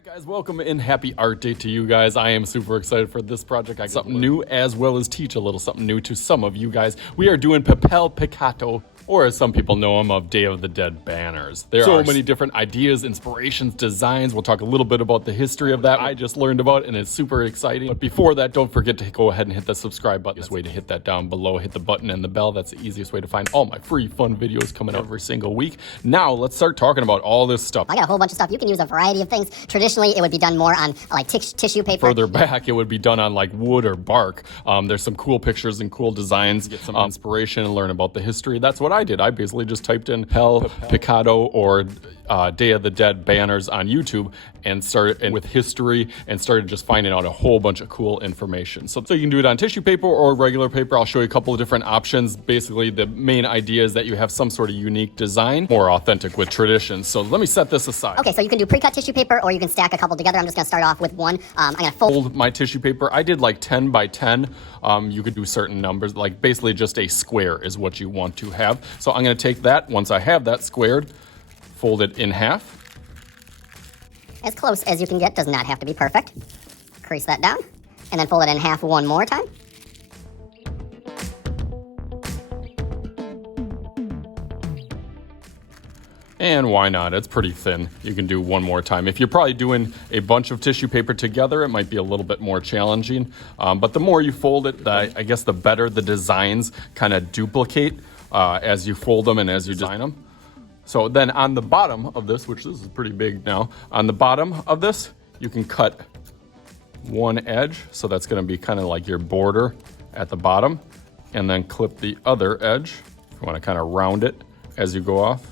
Alright guys, welcome and happy art day to you guys. I am super excited for this project. I got something new as well as teach a little something new to some of you guys. We are doing Papel Picado, or as some people know them, of Day of the Dead banners. There are so many different ideas, inspirations, designs. We'll talk a little bit about the history of that I just learned about, and it's super exciting. But before that, don't forget to go ahead and hit that subscribe button. This way to hit that down below, hit the button and the bell. That's the easiest way to find all my free fun videos coming out every single week. Now let's start talking about all this stuff. I got a whole bunch of stuff. You can use a variety of things. Traditionally, it would be done more on like tissue paper. Further back, it would be done on like wood or bark. There's some cool pictures and cool designs. Get some inspiration and learn about the history. That's what I did. I basically just typed in Papel Picado or Day of the Dead banners on YouTube and started with history and started just finding out a whole bunch of cool information. So you can do it on tissue paper or regular paper. I'll show you a couple of different options. Basically, the main idea is that you have some sort of unique design, more authentic with tradition. So let me set this aside. Okay, so you can do pre-cut tissue paper or you can stack a couple together. I'm just gonna start off with one. I'm gonna fold my tissue paper. I did like 10 by 10. You could do certain numbers, like basically just a square is what you want to have. So I'm gonna take that, once I have that squared, fold it in half. As close as you can get, does not have to be perfect. Crease that down, and then fold it in half one more time. And why not? It's pretty thin. You can do one more time. If you're probably doing a bunch of tissue paper together, it might be a little bit more challenging. But the more you fold it, I guess the better the designs kind of duplicate as you fold them and as you design them. So then on the bottom of this, which this is pretty big now, on the bottom of this, you can cut one edge. So that's gonna be kind of like your border at the bottom, and then clip the other edge. If you wanna kind of round it as you go off,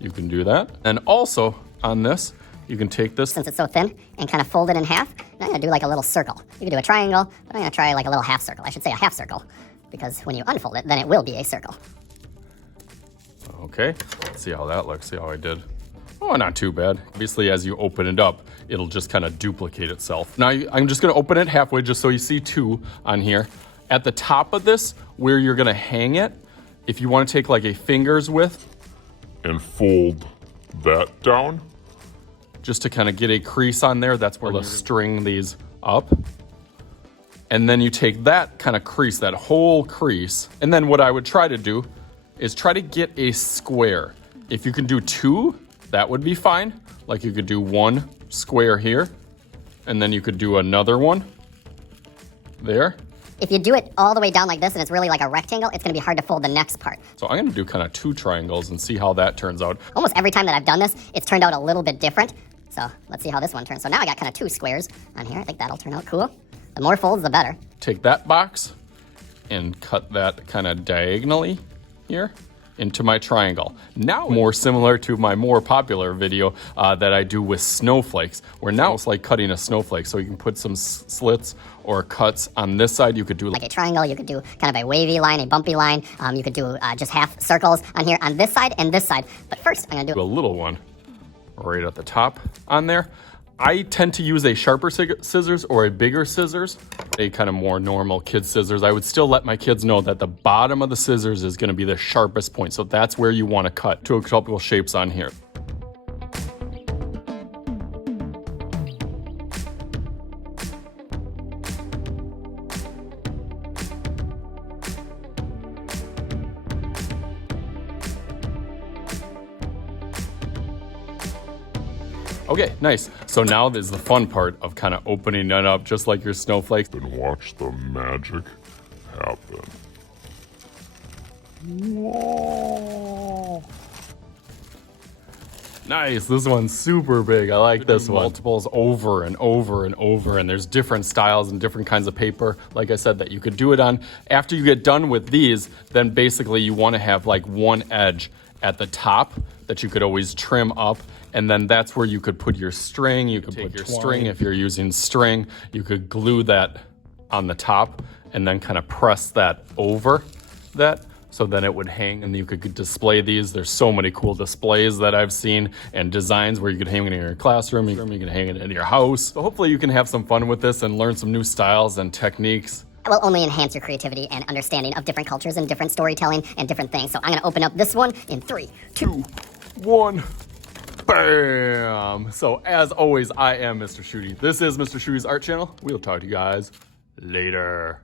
you can do that. And also on this, you can take this, since it's so thin, and kind of fold it in half. And I'm gonna do like a little circle. You can do a triangle, but I'm gonna try like a little half circle. I should say a half circle, because when you unfold it, then it will be a circle. Okay, let's see how that looks, see how I did. Oh, not too bad. Obviously, as you open it up, it'll just kind of duplicate itself. Now, I'm just gonna open it halfway just so you see two on here. At the top of this, where you're gonna hang it, if you wanna take like a finger's width, and fold that down, just to kind of get a crease on there, that's where you'll string these up. And then you take that kind of crease, that whole crease, and then what I would try to do is try to get a square. If you can do two, that would be fine. Like you could do one square here, and then you could do another one there. If you do it all the way down like this and it's really like a rectangle, it's gonna be hard to fold the next part. So I'm gonna do kind of two triangles and see how that turns out. Almost every time that I've done this, it's turned out a little bit different. So let's see how this one turns. So now I got kind of two squares on here. I think that'll turn out cool. The more folds, the better. Take that box and cut that kind of diagonally here into my triangle. Now more similar to my more popular video that I do with snowflakes, where now it's like cutting a snowflake. So you can put some slits or cuts on this side. You could do like a triangle, you could do kind of a wavy line, a bumpy line. You could do just half circles on here on this side and this side. But first I'm gonna do a little one right at the top on there. I tend to use a sharper scissors or a bigger scissors, a kind of more normal kid scissors. I would still let my kids know that the bottom of the scissors is gonna be the sharpest point. So that's where you wanna cut to a couple shapes on here. Okay, nice. So now there's the fun part of kind of opening it up just like your snowflakes. and watch the magic happen. Whoa. Nice, this one's super big. I like this one. Multiples over and over and over, and there's different styles and different kinds of paper, like I said, that you could do it on. After you get done with these, then basically you want to have like one edge at the top that you could always trim up, and then that's where you could put your string. You could take your string. If you're using string, you could glue that on the top and then kind of press that over that, so then it would hang and you could display these. There's so many cool displays that I've seen and designs where you could hang it in your classroom, you can hang it in your house. So hopefully you can have some fun with this and learn some new styles and techniques. It will only enhance your creativity and understanding of different cultures and different storytelling and different things. So I'm gonna open up this one in 3, 2, 1. Bam! So as always, I am Mr. Shooty. This is Mr. Shooty's Art Channel. We'll talk to you guys later.